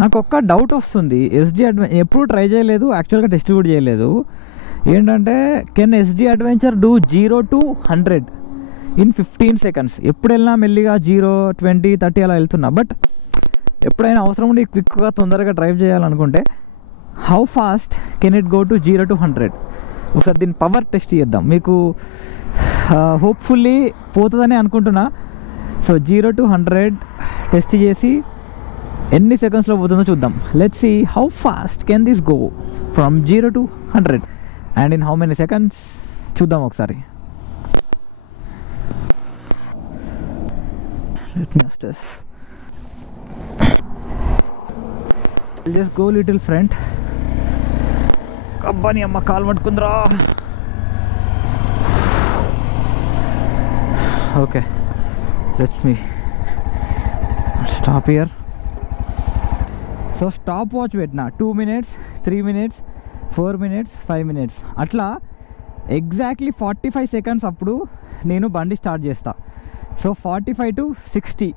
నాకు ఒక్క డౌట్ వస్తుంది. ఎస్జీ ఎప్పుడు ట్రై చేయలేదు, యాక్చువల్గా టెస్ట్ కూడా చేయలేదు. ఏంటంటే can SG adventure do 0 to 100 in 15 seconds? ఎప్పుడు వెళ్ళినా మెల్లిగా 0, 20, 30 అలా వెళ్తున్నా. బట్ ఎప్పుడైనా అవసరం ఉండి క్విక్గా తొందరగా డ్రైవ్ చేయాలనుకుంటే how fast can it go to 0 to 100? ఒకసారి దీని పవర్ టెస్ట్ చేద్దాం. మీకు హోప్ఫుల్లీ పోతుందని అనుకుంటున్నా. సో 0 to 100 టెస్ట్ చేసి ఎన్ని సెకండ్స్లో పోతుందో చూద్దాం. Let's see how fast can this go from 0 to 100 and in how many seconds చూద్దాం ఒకసారి. Let me test. I'll just go little front. అబ్బాని అమ్మ కాలు పట్టుకుందిరా. Okay, let's me stop here. So stopwatch పెట్టిన 2 minutes, 3 minutes, 4 minutes, 5 minutes అట్లా ఎగ్జాక్ట్లీ 45 seconds అప్పుడు నేను బండి స్టార్ట్ చేస్తా. సో 45 to 60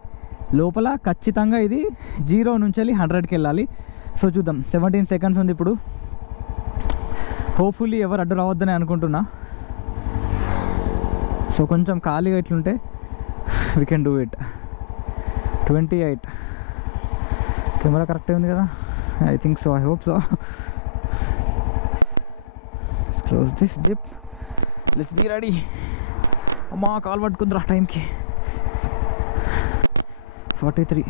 లోపల ఖచ్చితంగా ఇది 0 నుంచి 100కి వెళ్ళాలి. సో చూద్దాం. 17 seconds ఉంది ఇప్పుడు. హోప్ఫుల్లీ ఎవరు అడ్డు రావద్దని అనుకుంటున్నా. సో కొంచెం ఖాళీగా ఇట్లుంటే we can do it. 28 camera కరెక్టే ఉంది కదా? I think so, I hope so. Close this zip, let's be ready. అమ్మా కాల్ పట్టుకుందిరా టైంకి. 43.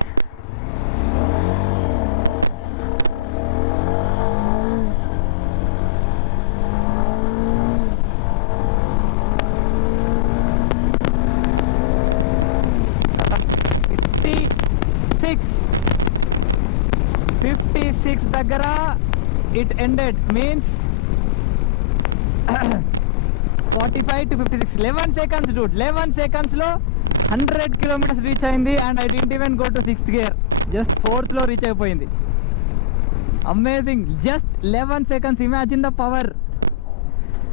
దగ్గర it ended means 45 to 56. 11 seconds dude, 11 secondsలో 100 kilometers రీచ్ అయింది. And I didn't even go to 6th gear, just 4thలో రీచ్ అయిపోయింది. Amazing, just 11 seconds. Imagine the power.